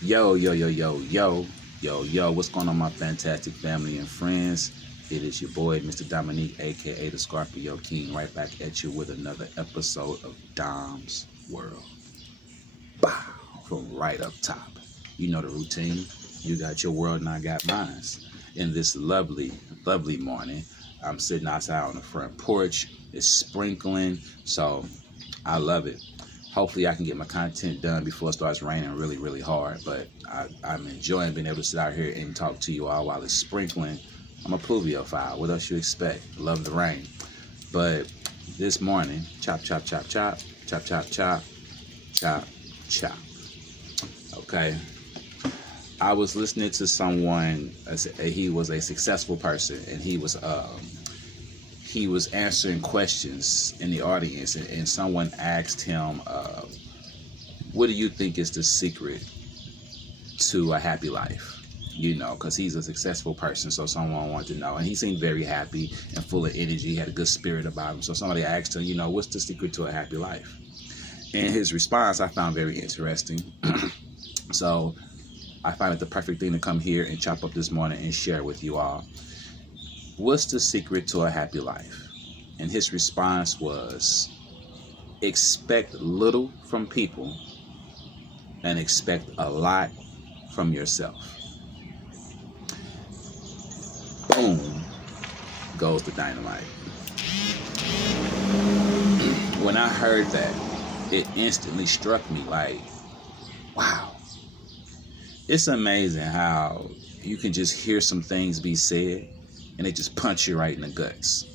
Yo, yo, yo, yo, yo, yo, what's going on, my fantastic family and friends? It is your boy, Mr. Dominique, aka the Scorpio King, right back at you with another episode of Dom's World. Bow, from right up top. You know the routine. You got your world and I got mine. In this lovely, lovely morning, I'm sitting outside on the front porch. It's sprinkling, so I love it. Hopefully I can get my content done before it starts raining really, really hard. But I'm enjoying being able to sit out here and talk to you all while it's sprinkling. I'm a pluviophile. What else you expect? Love the rain. But this morning, chop, chop, chop, chop, chop, chop, chop, chop, chop. Okay. I was listening to someone. He was a successful person, and he was answering questions in the audience, and someone asked him, what do you think is the secret to a happy life? You know, because he's a successful person, so someone wanted to know. And he seemed very happy and full of energy. He had a good spirit about him. So somebody asked him, what's the secret to a happy life? And his response I found very interesting. So I find it the perfect thing to come here and chop up this morning and share with you all. What's the secret to a happy life? And his response was, expect little from people and expect a lot from yourself. Boom goes the dynamite. When I heard that, it instantly struck me like, wow. It's amazing how you can just hear some things be said and they just punch you right in the guts.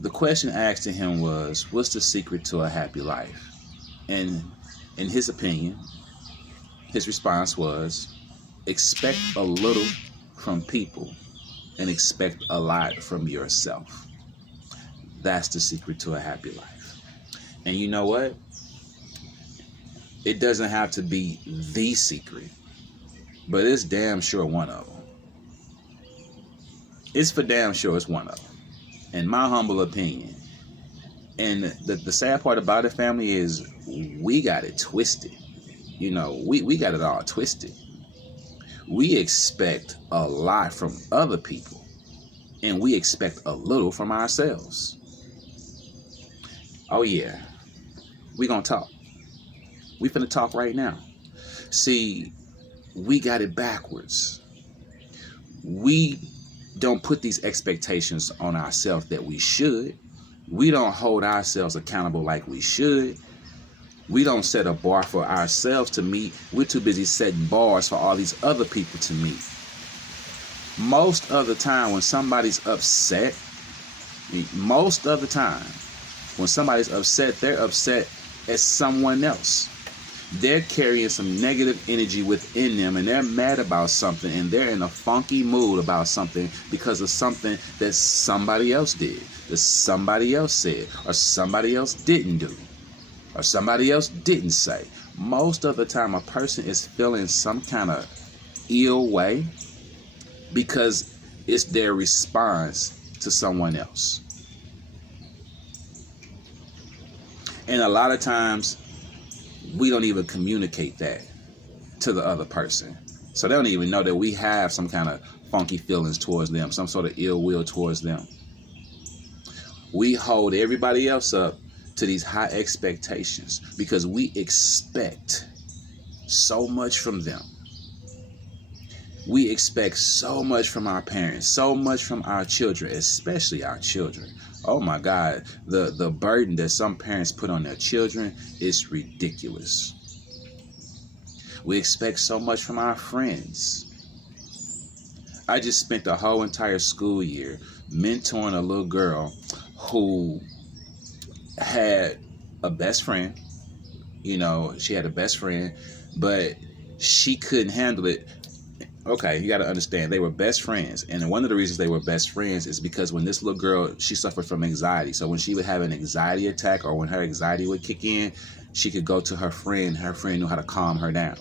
The question asked to him was, what's the secret to a happy life? And in his opinion, his response was, expect a little from people and expect a lot from yourself. That's the secret to a happy life. And you know what? It doesn't have to be the secret, but it's damn sure one of them. It's for damn sure it's one of them, in my humble opinion. And the sad part about it, family, is we got it twisted. We got it all twisted. We expect a lot from other people, and we expect a little from ourselves. Oh yeah, we gonna talk. We finna talk right now. See, we got it backwards. We don't put these expectations on ourselves that we should. We don't hold ourselves accountable like we should. We don't set a bar for ourselves to meet. We're too busy setting bars for all these other people to meet. Most of the time when somebody's upset, they're upset at someone else. They're carrying some negative energy within them, and they're mad about something, and they're in a funky mood about something because of something that somebody else did, that somebody else said, or somebody else didn't do, or somebody else didn't say. Most of the time, a person is feeling some kind of ill way because it's their response to someone else. And a lot of times, we don't even communicate that to the other person. So they don't even know that we have some kind of funky feelings towards them, some sort of ill will towards them. We hold everybody else up to these high expectations because we expect so much from them. We expect so much from our parents, so much from our children, especially our children. Oh my God, the burden that some parents put on their children is ridiculous. We expect so much from our friends. I just spent the whole entire school year mentoring a little girl who had a best friend. She had a best friend, but she couldn't handle it. Okay, you got to understand, they were best friends. And one of the reasons they were best friends is because when this little girl, she suffered from anxiety. So when she would have an anxiety attack or when her anxiety would kick in, she could go to her friend. Her friend knew how to calm her down.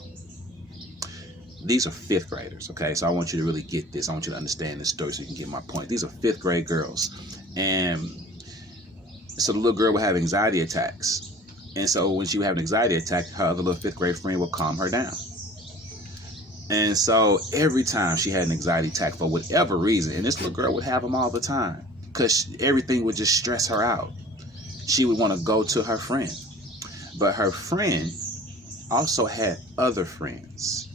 These are fifth graders, okay? So I want you to really get this. I want you to understand this story so you can get my point. These are fifth grade girls. And so the little girl would have anxiety attacks. And so when she would have an anxiety attack, her other little 5th grade friend would calm her down. And so every time she had an anxiety attack for whatever reason, and this little girl would have them all the time because everything would just stress her out, she would want to go to her friend. But her friend also had other friends.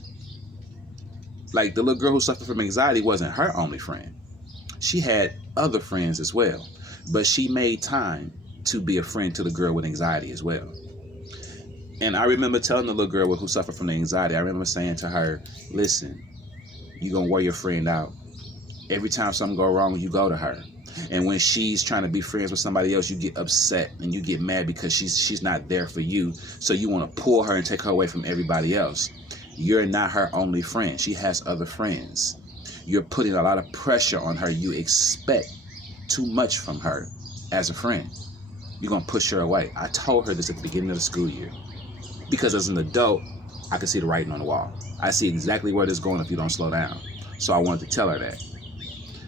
Like the little girl who suffered from anxiety wasn't her only friend. She had other friends as well. But she made time to be a friend to the girl with anxiety as well. And I remember telling the little girl who suffered from the anxiety, I remember saying to her, listen, you're going to wear your friend out. Every time something go wrong, you go to her. And when she's trying to be friends with somebody else, you get upset and you get mad because she's not there for you. So you want to pull her and take her away from everybody else. You're not her only friend. She has other friends. You're putting a lot of pressure on her. You expect too much from her as a friend. You're going to push her away. I told her this at the beginning of the school year. Because as an adult, I can see the writing on the wall. I see exactly where this is going if you don't slow down. So I wanted to tell her that.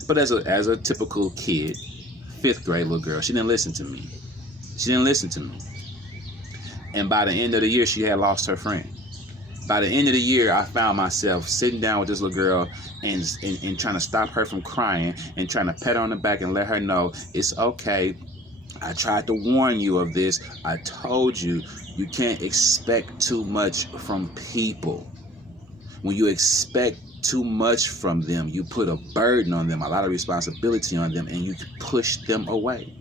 But as a typical kid, 5th grade little girl, she didn't listen to me. She didn't listen to me. And by the end of the year, she had lost her friend. By the end of the year, I found myself sitting down with this little girl and trying to stop her from crying and trying to pet her on the back and let her know it's okay. I tried to warn you of this. I told you, you can't expect too much from people. When you expect too much from them, you put a burden on them, a lot of responsibility on them, and you push them away.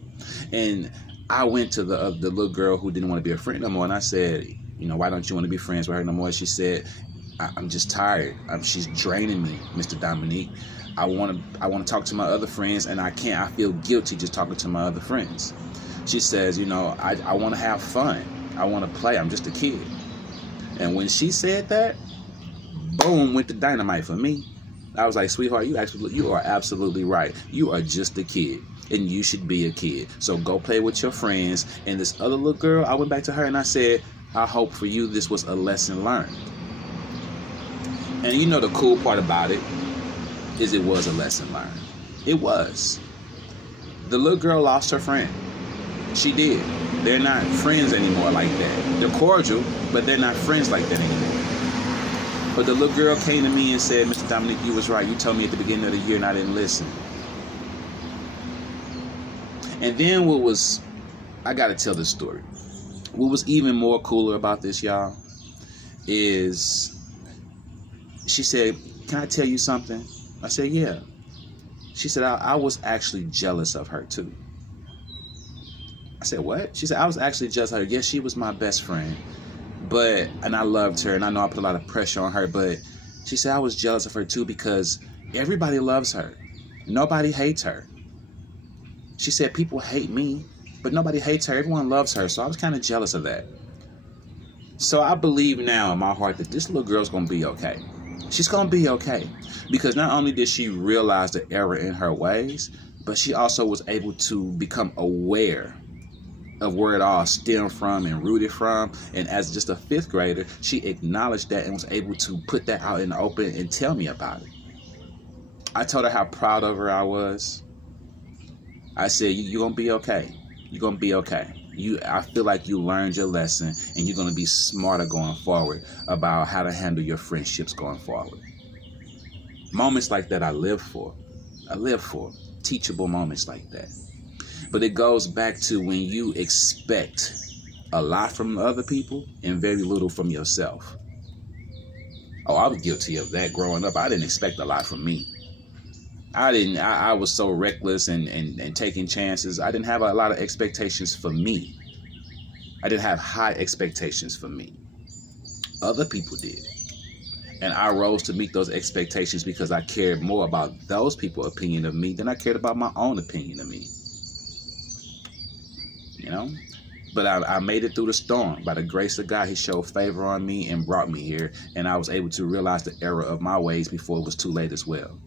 And I went to the little girl who didn't want to be a friend no more, and I said, why don't you want to be friends with her no more? She said, I'm just tired. She's draining me, Mr. Dominique. I want to talk to my other friends, and I can't. I feel guilty just talking to my other friends. She says, I want to have fun. I want to play. I'm just a kid. And when she said that, boom, went the dynamite for me. I was like, sweetheart, you are absolutely right. You are just a kid, and you should be a kid. So go play with your friends. And this other little girl, I went back to her and I said, I hope for you this was a lesson learned. And the cool part about it is it was a lesson learned. It was. The little girl lost her friend. She did. They're not friends anymore like that. They're cordial, but they're not friends like that anymore. But the little girl came to me and said, Mr. Dominique, you was right. You told me at the beginning of the year and I didn't listen. And then I got to tell this story. What was even more cooler about this, y'all, is she said, can I tell you something? I said, yeah. She said, I was actually jealous of her too. I said, what? She said, I was actually jealous of her. Yes, she was my best friend, and I loved her, and I know I put a lot of pressure on her, but she said, I was jealous of her too because everybody loves her. Nobody hates her. She said, people hate me, but nobody hates her. Everyone loves her, so I was kind of jealous of that. So I believe now in my heart that this little girl's going to be okay. She's going to be okay because not only did she realize the error in her ways, but she also was able to become aware of where it all stemmed from and rooted from. And as just a 5th grader, she acknowledged that and was able to put that out in the open and tell me about it. I told her how proud of her I was. I said, you're going to be okay. You're going to be okay. I feel like you learned your lesson and you're going to be smarter going forward about how to handle your friendships going forward. Moments like that I live for. Teachable moments like that. But it goes back to when you expect a lot from other people and very little from yourself. Oh, I was guilty of that growing up. I didn't expect a lot from me. I was so reckless and taking chances. I didn't have a lot of expectations for me. I didn't have high expectations for me. Other people did. And I rose to meet those expectations because I cared more about those people's opinion of me than I cared about my own opinion of me. But I made it through the storm. By the grace of God, He showed favor on me and brought me here. And I was able to realize the error of my ways before it was too late as well.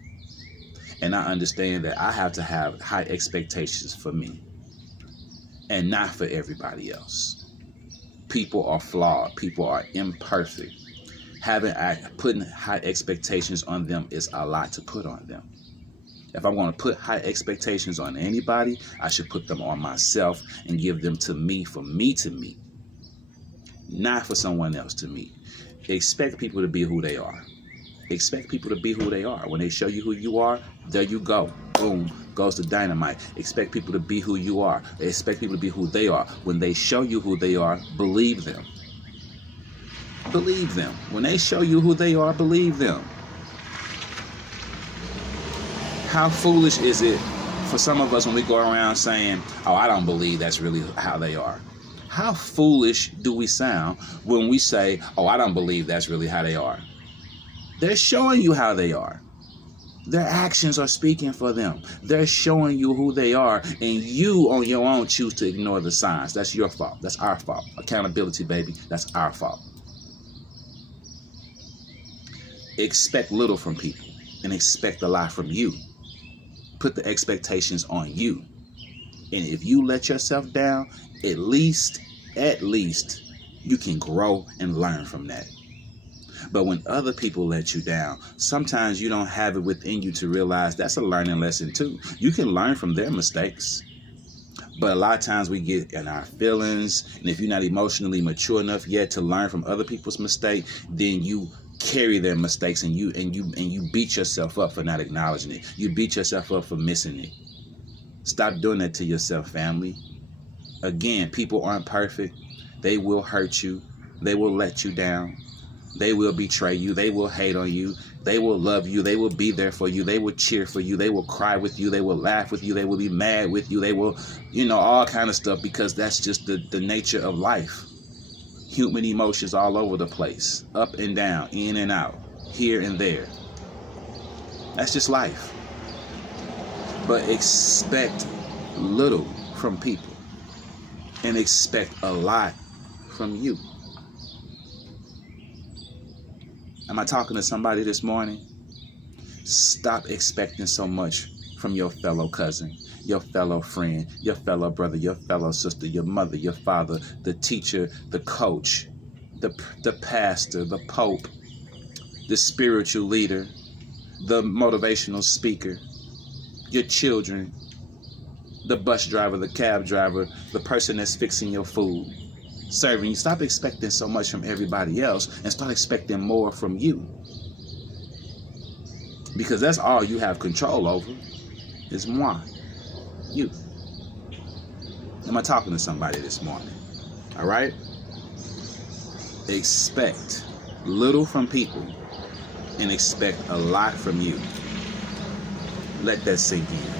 And I understand that I have to have high expectations for me and not for everybody else. People are flawed. People are imperfect. Putting high expectations on them is a lot to put on them. If I'm going to put high expectations on anybody, I should put them on myself and give them to me for me to meet. not for someone else to meet. Expect people to be who they are. Expect people to be who they are. When they show you who you are, there you go. Boom, goes the dynamite. Expect people to be who you are. Expect people to be who they are. When they show you who they are, believe them. Believe them. When they show you who they are, believe them. How foolish is it for some of us when we go around saying, oh, I don't believe that's really how they are. How foolish do we sound when we say, oh, I don't believe that's really how they are. They're showing you how they are. Their actions are speaking for them. They're showing you who they are, and you on your own choose to ignore the signs. That's your fault. That's our fault. Accountability, baby. That's our fault. Expect little from people and expect a lot from you. Put the expectations on you. And if you let yourself down, at least, you can grow and learn from that. But when other people let you down, sometimes you don't have it within you to realize that's a learning lesson too. You can learn from their mistakes. But a lot of times we get in our feelings, and if you're not emotionally mature enough yet to learn from other people's mistakes, then you carry their mistakes and you beat yourself up for not acknowledging it. You beat yourself up for missing it. Stop doing that to yourself, family. Again, people aren't perfect. They will hurt you. They will let you down. They will betray you. They will hate on you. They will love you. They will be there for you. They will cheer for you. They will cry with you. They will laugh with you. They will be mad with you. They will, all kind of stuff, because that's just the nature of life. Human emotions all over the place, up and down, in and out, here and there. That's just life. But expect little from people and expect a lot from you. Am I talking to somebody this morning? Stop expecting so much from your fellow cousin, your fellow friend, your fellow brother, your fellow sister, your mother, your father, the teacher, the coach, the pastor, the pope, the spiritual leader, the motivational speaker, your children, the bus driver, the cab driver, the person that's fixing your food, serving you. Stop expecting so much from everybody else and start expecting more from you. Because that's all you have control over is moi, you. Am I talking to somebody this morning? All right? Expect little from people and expect a lot from you. Let that sink in.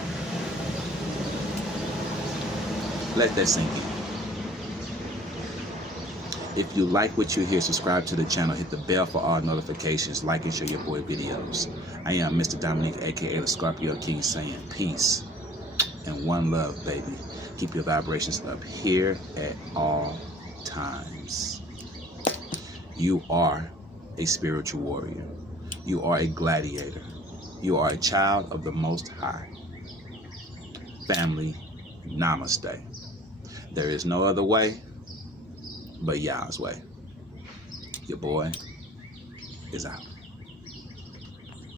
Let that sink in. If you like what you hear, subscribe to the channel, hit the bell for all notifications, like and share your boy videos. I am Mr. Dominique, aka the Scorpio King, saying peace and one love, baby. Keep your vibrations up here at all times. You are a spiritual warrior. You are a gladiator. You are a child of the Most High. Family, namaste. There is no other way but Yah's way. Your boy is out.